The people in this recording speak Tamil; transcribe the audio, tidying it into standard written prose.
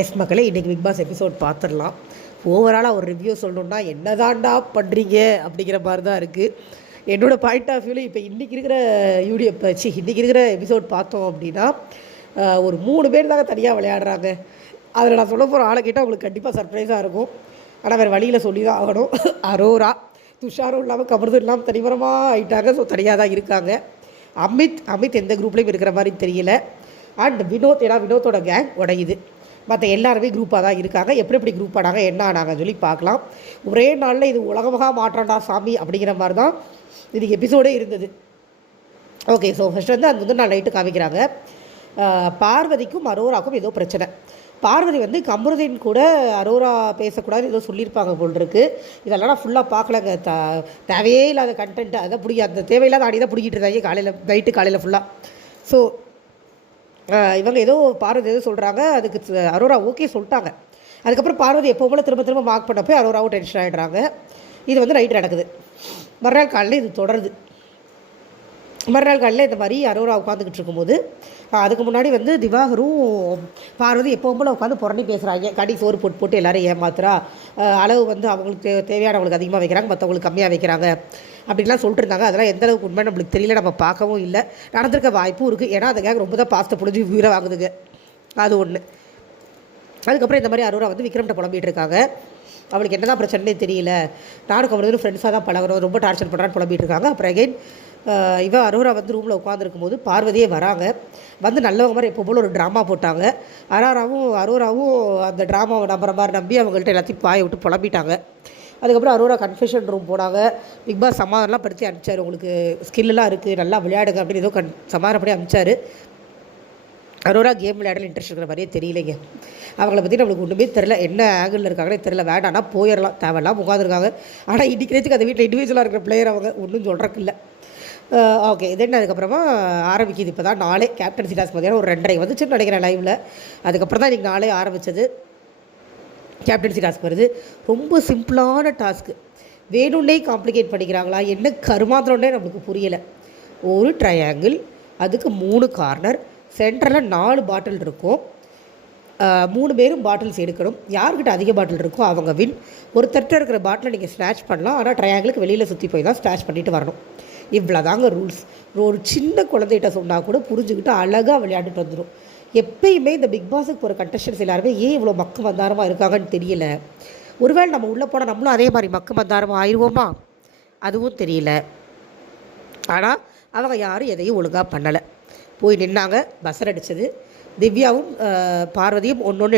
எஸ் மக்களே, இன்றைக்கி பிக் பாஸ் எபிசோட் பார்த்துடலாம். ஓவராலாக ஒரு ரிவ்யூ சொல்லணுன்னா என்னதான்டா பண்ணுறீங்க அப்படிங்கிற மாதிரி தான் இருக்குது. என்னோடய பாயிண்ட் ஆஃப் வியூவில் இப்போ இன்றைக்கி இருக்கிற இன்றைக்கி இருக்கிற எபிசோட் பார்த்தோம் அப்படின்னா ஒரு 3 பேர் தாங்க தனியாக விளையாடுறாங்க. அதில் நான் சொல்ல போகிற ஆளை கேட்டால் உங்களுக்கு கண்டிப்பாக சர்ப்ரைஸாக இருக்கும். ஆனால் வேறு வழியில் சொல்லி தான் ஆகணும். அரோரா, துஷாரும் இல்லாமல் கமருதும் இல்லாமல் தனிமரமாக ஆகிட்டாங்க. ஸோ தனியாக தான் இருக்காங்க. அமித் எந்த குரூப்லேயும் இருக்கிற மாதிரி தெரியல. அண்ட் வினோத், ஏன்னா வினோத்தோட கேங் உடையுது. மற்ற எல்லாருமே குரூப்பாக தான் இருக்காங்க. எப்படி குரூப் ஆனாங்க, என்ன ஆனாங்கன்னு சொல்லி பார்க்கலாம். ஒரே நாளில் இது உலகமாக மாற்றண்டா சாமி அப்படிங்கிற மாதிரி தான் இதுக்கு எபிசோடே இருந்தது. ஓகே, ஸோ ஃபஸ்ட் வந்து அது வந்து நான் நைட்டு காமிக்கிறாங்க. பார்வதிக்கும் அரோராவுக்கும் ஏதோ பிரச்சனை. பார்வதி வந்து கமருதீன் கூட அரோரா பேசக்கூடாது ஏதோ சொல்லியிருப்பாங்க போல் இருக்குது. இதெல்லாம் நான் ஃபுல்லாக பார்க்கலங்க. தேவையே இல்லாத கண்டென்ட் அதை அந்த தேவையில்லாத ஆடி தான் பிடிக்கிட்டு இருந்தாங்க காலையில் ஃபுல்லாக. ஸோ இவங்க ஏதோ பார்வதி ஏதோ சொல்கிறாங்க. அதுக்கு அரோரா ஓகே சொல்லிட்டாங்க. அதுக்கப்புறம் பார்வதி எப்போ போல் திரும்ப மார்க் பண்ண போய் அரோராவும் டென்ஷன் ஆகிடுறாங்க. இது வந்து நைட்டு நடக்குது. மறுநாள் காலையில் இது தொடருது. மறுநாள் காலையில் இந்த மாதிரி அரோரா உட்காந்துக்கிட்டு இருக்கும்போது அதுக்கு முன்னாடி வந்து திவாகரும் பார்வதி எப்போ போல் உட்காந்து புறணி பேசுகிறாங்க. கடி சோறு போட்டு எல்லோரும் ஏமாத்துறா, அளவு வந்து அவங்களுக்கு தேவையானவங்களுக்கு அதிகமாக வைக்கிறாங்க, மற்றவங்களுக்கு கம்மியாக வைக்கிறாங்க அப்படின்லாம் சொல்லிட்டு இருந்தாங்க. அதெல்லாம் எந்த அளவுக்கு உண்மை நம்மளுக்கு தெரியல, நம்ம பார்க்கவும் இல்லை. நடந்திருக்க வாய்ப்பும் இருக்குது. ஏன்னா அந்த கேங் ரொம்ப தான் பாஸ்ட்டை பிடிச்சி வீரை வாங்குதுங்க. அது ஒன்று. அதுக்கப்புறம் இந்த மாதிரி அரோரா வந்து விக்ரம்கிட்ட புலம்பிகிட்டு இருக்காங்க. அவளுக்கு என்ன தான் பிரச்சனையே தெரியல, நானும் கமருதீனும் ஃப்ரெண்ட்ஸாக தான் பழகிறோம், ரொம்ப டார்ச்சர் பண்ணுறான்னு புலம்பிகிட்டு இருக்காங்க. அப்புறம் அகைன் அரோரா வந்து ரூமில் உட்காந்துருக்கும் போது பார்வதியே வராங்க. வந்து நல்லவங்க மாதிரி எப்போ போல் ஒரு ட்ராமா போட்டாங்க. அரோராவும் அந்த ட்ராமாவை நம்புற மாதிரி நம்பி அவங்கள்ட்ட எல்லாத்தையும் பாய விட்டு புலம்பிட்டாங்க. அதுக்கப்புறம் அரோரா கன்ஃபெஷன் ரூம் போனாங்க. பிக் பாஸ் சமாதானம்லாம் படுத்தி அனுப்பிச்சார். உங்களுக்கு ஸ்கில்லாம் இருக்குது, நல்லா விளையாடுங்க அப்படின்னு ஏதோ சமாதானப்படி அனுப்பிச்சார். அரோரா கேம் விளையாடல இன்ட்ரெஸ்ட் இருக்கிற மாதிரியே தெரியலைங்க. அவங்கள பற்றி நம்மளுக்கு ஒன்றுமே தெரில, என்ன ஆங்கிளில் இருக்காங்கன்னே தெரில. வேண்டாம்னா போயிடலாம், தேவையெல்லாம் உட்காந்துருக்காங்க. ஆனால் இன்றைக்கிறதுக்கு அந்த வீட்டில் இண்டிவிஜுவலாக இருக்கிற பிளேயர் அவங்க ஒன்றும் சொல்கிறக்கு இல்லை. ஓகே, இது என்ன அதுக்கப்புறமா ஆரம்பிக்குது. இப்போ தான் நாளே கேப்டன்சி டாஸ்க் பார்த்தீங்கன்னா ஒரு 2:30 வந்துச்சுன்னு நினைக்கிறேன் லைவில். அதுக்கப்புறம் தான் இன்றைக்கி நாளே ஆரம்பித்தது. கேப்டன்சி டாஸ்க் வருது. ரொம்ப சிம்பிளான டாஸ்க்கு. வேணும்னே காம்ப்ளிகேட் பண்ணிக்கிறாங்களா, என்ன கருமாத்திரம்னே நம்மளுக்கு புரியலை. ஒரு ட்ரையாங்கிள், அதுக்கு 3 கார்னர், சென்டரில் 4 பாட்டில் இருக்கும். 3 பேரும் பாட்டில்ஸ் எடுக்கணும். யார்கிட்ட அதிக பாட்டில் இருக்கோ அவங்க வின். ஒரு தட்டு இருக்கிற பாட்டிலை நீங்கள் ஸ்நாச் பண்ணலாம். ஆனால் ட்ரையாங்கிளுக்கு வெளியில் சுற்றி போய் தான் ஸ்நாச் பண்ணிட்டு வரணும். இவ்வளோதாங்க ரூல்ஸ். ஒரு சின்ன குழந்தைகிட்ட சொன்னால் கூட புரிஞ்சுக்கிட்டு அழகாக விளையாண்டுட்டு வந்துடும். எப்பயுமே இந்த பிக் பாஸுக்கு போகிற கண்டஸ்டன்ஸ் எல்லாருமே ஏன் இவ்வளோ மக்கு மந்தாரமாக இருக்காங்கன்னு தெரியல. ஒருவேளை நம்ம உள்ளே போனால் நம்மளும் அதே மாதிரி மக்கு மந்தாரமாக ஆயிடுவோமா, அதுவும் தெரியல. ஆனால் அவங்க யாரும் எதையும் ஒழுங்காக பண்ணலை. போய் நின்னாங்க, பஸ்ஸர் அடித்தது. திவ்யாவும் பார்வதியும் ஒன்று